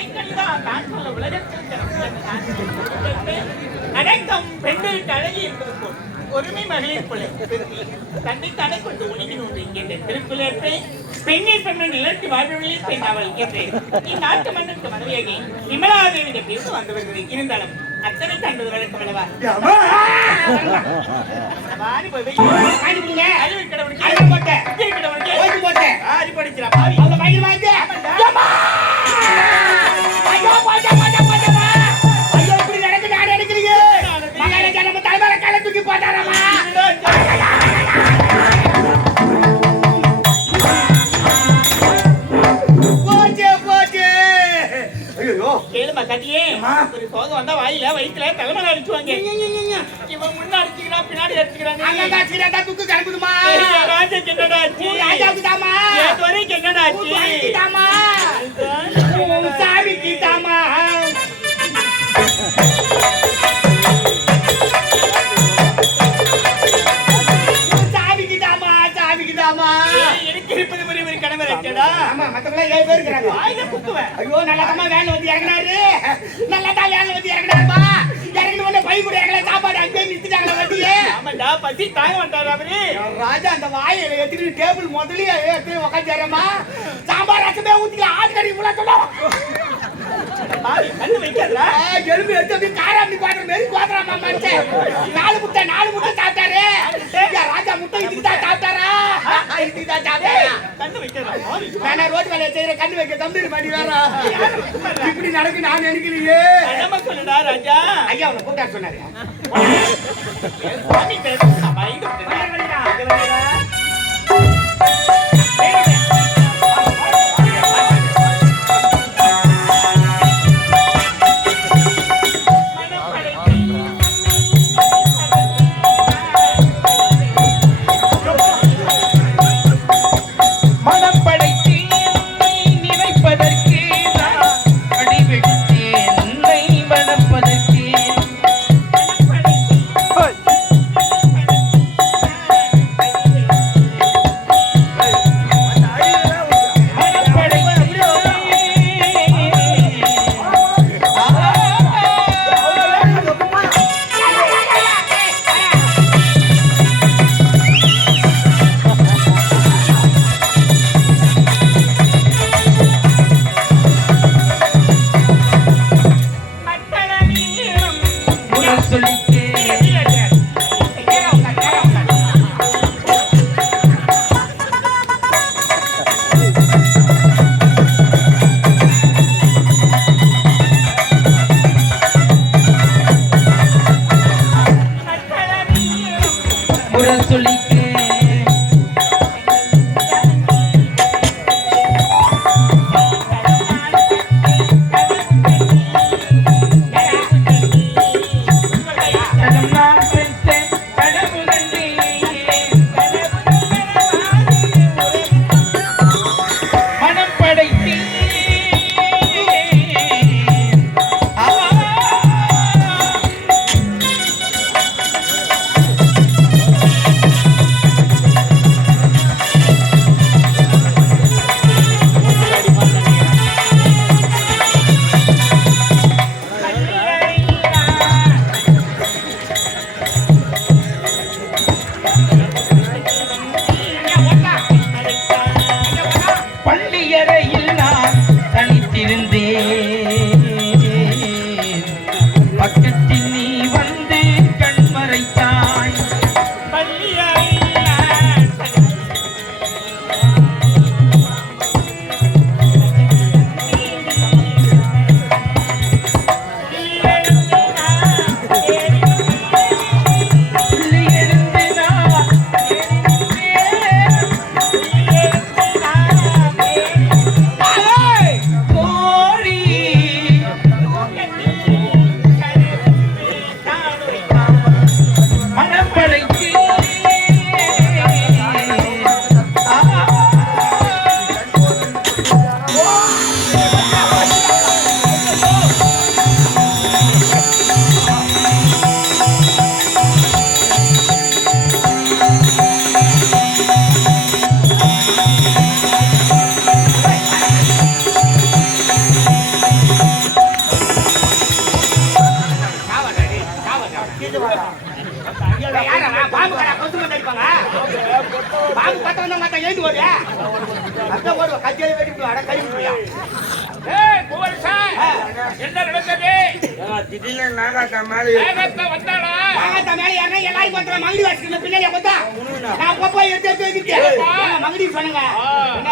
நடைகணிதான் தான் சொல்ல உலகத்தில் நடைத்தம் பெண்களுக்கு அழகி ஒருமை மகளிர் கொலை. தன்னை தடை கொண்டு ஒழுங்கினோடு என்கின்ற திருக்குலேற்றை பெண்ணை பெண்மன் இலக்கு வாழ்விலே பெண்ணாவல் என்று இந்நாட்டு மன்னருக்கு மனைவியாகி விமலாதேவிட பேச வந்து வருகிறது இருந்தாலும் அத்தனை கண்டது வழக்கம் அல்லவா? அழுவி கடவுளுக்கு. போட்டேன். போட்டேன். ஆடி படிச்சிடா தலைமையில அடிச்சுவாங்க. இவன் முன்ன அடிச்சுக்கிறான் பின்னாடி அடிச்சுக்கிறான். தூக்கு கிளம்புதும்மா. ராஜாக்கு என்னடா ஆச்சு ராஜாவுக்கு. என் துறைக்கு என்னடா ஆச்சு. உன் சாமிக்கு எனக்கு இருப்பது ஒரே ஒரு கணவர் ஆச்சடா ஆமா, மத்தவங்களாம் ஏழு பேர் குத்துவேன். ஐயோ நல்லாதாம்மா வேன்ல வந்து இறங்குனாரு. நல்லாதான் வேன்ல வந்து இறங்குனாருப்பா. பை கூட இறங்கல சாப்பாடு அங்கேயே நிறுத்திட்டாங்களே வண்டியே ஆமாண்டா பசி தாங்க மாட்டாரு அவரு ராஜா அந்த வாயை எடுத்துட்டு டேபிள் முதல்லயே எடுத்து உக்காந்துறமா சாம்பார் ரசமே ஊத்திக்க ஆட்டுக்கறி உள்ள சொல்லும் பாவி கண்ணு வைக்காதடா எலும்பு எடுத்து அப்படியே காராமணி குவாடுற மாதிரி குவாடுறாமா மனுஷன் நாலு முட்டை நாலு முட்டை சாப்பிட்டாரு ராஜா முட்டை இதுக்கு தான் சாப்பிட்டாரா இதுக்கு தான் சாப்பிட்டாரா கண்ணு வைக்காதடா பாவி நானா ரோட்டு வேலையை செய்யற கண்ணு வைக்க தம்பி மாடி வேற இப்படி நடக்கு நான் நினைக்கலையே ராஜா. ஐயா அவனை கூப்பிட்டா சொன்னாரு. திடீர்னு நாகாத்தா மேலே வாங்கத்த மேல யாரா எல்லாரும் கொத்தற மங்கடி வச்சிருந்த பின்னாடியே கொத்தா. நான் போப்போ எடுத்து எடுத்து வைக்கிட்டேன் மங்கடி சொன்னங்க? என்ன?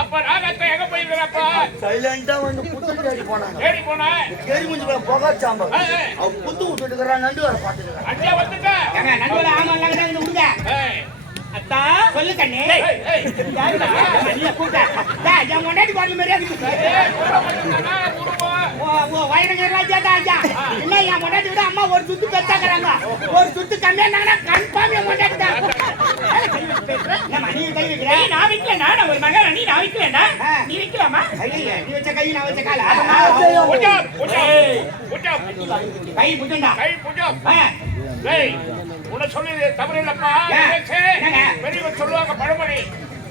அப்ப நாகத்தை எங்க போயிருக்கிறப்ப? சைலண்டா வந்து புத்து தேடி போனாங்க. தேடி போன? கேரி முடிஞ்சு போய் புகை சாம்பல் ஏய், ஏய், அவ புத்து விட்டுட்டு இருக்கிறான் நண்டு வர பாத்துக்கிறான் அங்கே ஆமா இல்லாங்க இந்த அத்தா சொல்லு கண்ணே. டேய் என் முன்னாடி பாடல மாதிரியா என்ன என் முன்னாடி விட அம்மா ஒரு சுத்து பெத்தாக்குறாங்க. ஒரு சுத்து கம்மியா இருந்தாங்கன்னா கன்ஃபார்ம் என் முன்னாடி தான். நான் வைக்கல, நான் ஒரு மகன், நீ நான் வைக்கலடா. ஆ. நீ வைக்கலாமா? ஐயா நீ வச்ச கை நான் வச்ச கால. கை புட்டுண்டா. கை உன்னை சொல்லியது தவறு இல்லப்பா. பெரியவங்க சொல்லுவாங்க பழமொழி.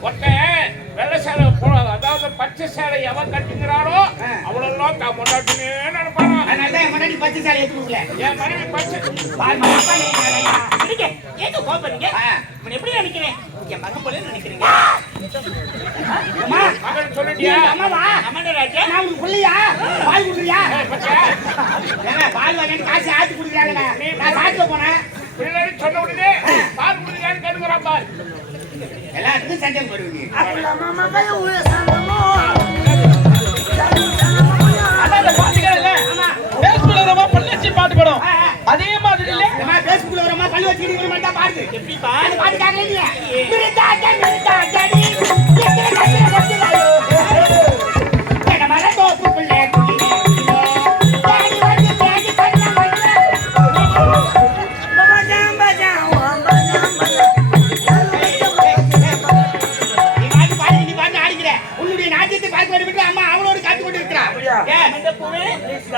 ஒருத்தன் வெள்ளை சேலை அதாவது பச்சை சேலை எவன் கட்டுங்கிறானோ ஆ. அவளெல்லாம் தான் முன்னாடினே நினைப்பானா? அதனால தான் என் முன்னாடி பச்சை சாலை எடுத்து கொடுக்கல. என் மனைவி பச்சை ஏங்க. இவன் எப்படி நினைக்கிறேன்? என் மகன் போல நினைக்கிறீங்க. அம்மா. மகன் சொல்லிட்டியா? அம்மாவா அம்மாண்ட ராஜா. நான் உனக்கு பிள்ளையா பால் குடுக்குறியா? பால் காசு ஆத்து குடுக்குறாங்க நான் சாப்பிட போனேன். பிள்ளைன்னு சொன்ன உடனே பால் குடிக்கான்னு கேட்டுக்கிறான் பால் எல்லாத்துக்கும் சண்டை போடுவீங்க.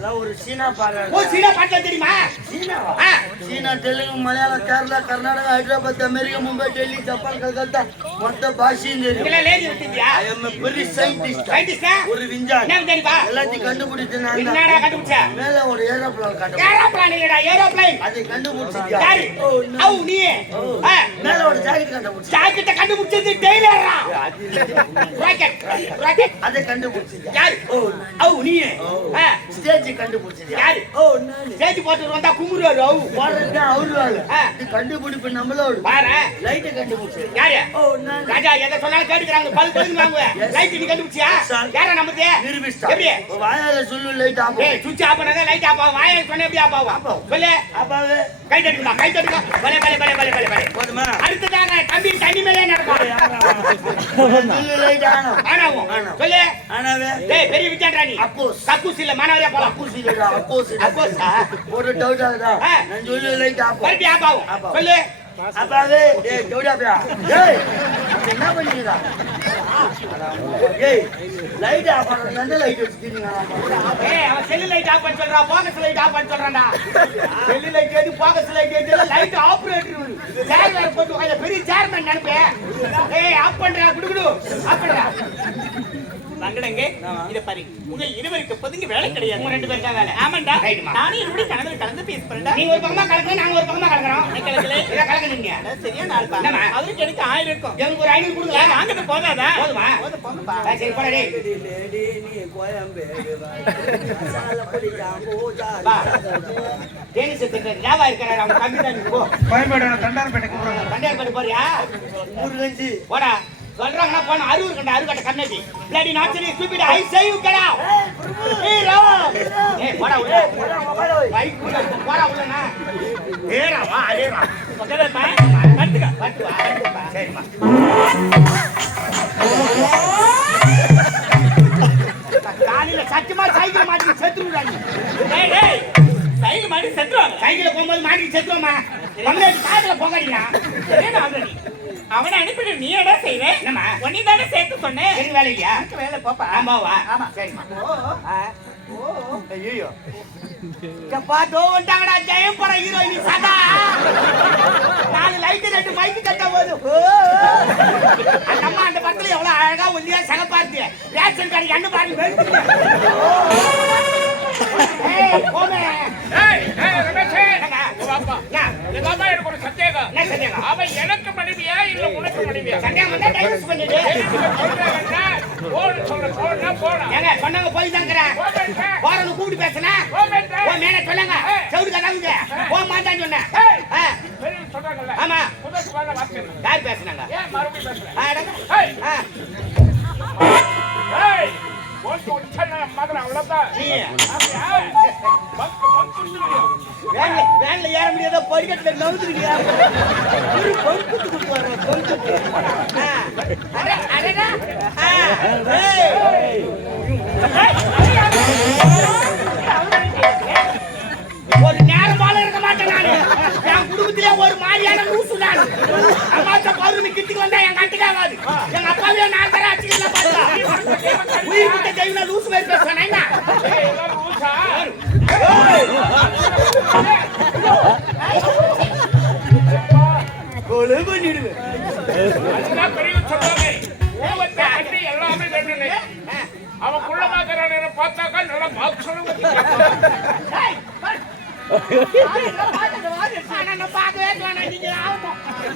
பாடிக்கிற ஒரு சீனா பாரு ஓ சீனா பாட்டு தெரியுமா? சீனாவா? China Telugu Malayalam Kerala Karnataka Hyderabad America Mumbai Delhi Japan Calcutta மொத்த பாஷையும் தெரியும். இதெல்லாம் லேடி விட்டுட்டியா ஐ எம் பெரிய சயின்டிஸ்ட் சயின்டிஸ்டா ஒரு விஞ்ஞானி. என்ன தெரியுமா எல்லாத்தையும் கண்டுபிடிச்சு நான் தான். என்னடா கண்டுபிடிச்ச? மேல ஒரு ஏரோப்ளான் காட்ட ஏரோப்ளான் இல்லடா ஏரோப்ளைன். அதை கண்டுபிடிச்சிட்டியா? யாரு? ஓ, நான். அவு நீ. ஓ. ஆ, மேல ஒரு ஜாக்கெட் கண்டுபிடிச்சு. ஜாக்கெட்டை கண்டுபிடிச்சது டெய்லரா? ராக்கெட் ராக்கெட் அதை கண்டுபிடிச்சிட்டியா? யாரு? ஓ. அவு நீ. ஓ. கண்டுபிடிச்சிட்டியா யாரு? ஓ நானு. ஸ்டேஜ் போட்டு வந்தா குமுறாரு அவு. போடுறது அவரு வேலை. இது கண்டுபிடிப்பு நம்மளோட. பாரு. லைட்டை கண்டுபிடிச்சு யாரு? ஓ நான். ராஜா எதை சொன்னாலும் கேட்டுக்கிறாங்க. பல் பல்லுங்கிறாங்க Yes. லைட் நீ கண்டுபிடிச்சியா. யாரா நம்புது நிரூபிஸ்டா எப்படி? வாயால சொல்லு லைட் ஆகும் ஏய் சுவிட்ச் ஆஃப் பண்ணாத லைட் ஆஃப் ஆகும். வாயை சொன்ன எப்படி ஆஃப் ஆகும்? ஆகும். சொல்லு. அப்பாவே கை தட்டுமா கை தட்டுமா பலே பலே பலே பலே பலே பலே. போதுமா? அடுத்ததாக தம்பி தண்ணி மேலே நடப்பான் சொல்லு லைட் ஆனும் ஆனாவும் ஆனா. சொல்லு. ஆனாவே. டேய் பெரிய விஜயன்றா நீ. அப்போஸ் கக்கூஸ் இல்ல மானவரியா போலாம். இல்லடா ஒரு டவுட் ஆகுதா ஆ. நான் சொல்லு லைட் ஆகும் மறுபடியும் ஆஃப் ஆகும். சொல்லு அப்பாவே ஏய் என்ன லைட் ஆஃப் பண்ண நல்ல லைட் வச்சுக்கிறீங்க ஏய் அவன் செல்லு லைட் ஆஃப் பண்ண சொல்றான் போக்கஸ் லைட் ஆஃப் பண்ண சொல்றான்டா செல்லு லைட் ஏத்தி போக்கஸ் லைட் ஏத்தி லைட் ஆபரேட்டர் சேர் வேற போட்டு பெரிய சேர்மேன் நினைப்பே ஏய் ஆஃப் பண்றா குடுகுடு ஆஃப் பண்றா வங்கடங்க. இத பாரு. உங்க இருவருக்கு பொதுங்க வேலை கிடையாது. உங்க ரெண்டு பேரும் தான் வேலை. ஆமாண்டா. நானும் என்னுடைய கணவர் கலந்து பேச போறேன்டா நீ ஒரு பக்கமா கலக்குற நாங்க ஒரு பக்கமா கலக்குறோம். கலக்கல? இத கலக்குனீங்க. சரியா நாள் பா? அவருக்கு எனக்கு ஆயிரம் இருக்கும். எனக்கு ஒரு ஐநூறு கொடுங்க. வாங்கிட்டு போதாதா? போதுமா? சரி போடா டேய். தேனி செத்து லாவா இருக்கிறாரு. அவங்க தம்பி தான் போ. தண்டையார் போறியா? முருகஞ்சி போடா. சொல்றாங்கன்னா போன அருவு கண்ட அருவு கட்ட கண்ணாடி பிளடி நாச்சரி ஸ்டூபிட் ஐ சேவ் கடா ஏய் ராவா ஏய் போடா உள்ள பைக் உள்ள போடா உள்ளனா ஏறா வா ஏறா உட்காருப்பா. படுத்துக்க. பட்டு வா பட்டு வா. சரிம்மா காலையில சத்தியமா சைக்கிள் மாட்டி செத்துருடா நீ டேய், டேய். சைக்கிள் மாட்டி செத்துருவாங்க. சைக்கிள் போகும்போது மாட்டி போகாதீங்க சரியான ஆளு நீ. அவனை அனுப்பிடு நீ என்ன செய்வ. என்னம்மா உன்னை தானே சேர்த்து சொன்னேன் சரி வேலை இல்லையா எனக்கு வேலை போப்பா. ஆமாவா ஆமா. சரி ஓ ஓ ஐயோ எப்பா தோ ஜெயம் போற ஹீரோயின் சதா. நாலு லைட்டு ரெண்டு மைக்கு கட்ட போது. அந்த அம்மா அந்த பக்கத்துல எவ்வளவு அழகா ஒல்லியா சக பார்த்து ரேஷன் கடை எண்ணு பாருங்க போமே. ஏய் ஏய் வேன்ல ஏற முடியாத படிக்கட்டுல நவுத்துக்கிட்டியா ஒரு பொறுப்புத்து கொடுத்து வர பொறுப்புத்து ஒரு நேரமால இருக்க மாட்டேன் நான். உலகத்திலே ஒரு மாதிரியான லூசு நான் அம்மாத்த பௌர்ணமி கிட்டிக்கு வந்தா என் கட்டுக்காகாது எங்க அப்பாவே நாலு தர அச்சுக்கல பார்த்தா உயிர் விட்ட தெய்வன லூசு மாதிரி பேசுறேன் என்ன அவன் குள்ள பாக்குறான்னு பார்த்தாக்கா நல்லா பாக்கு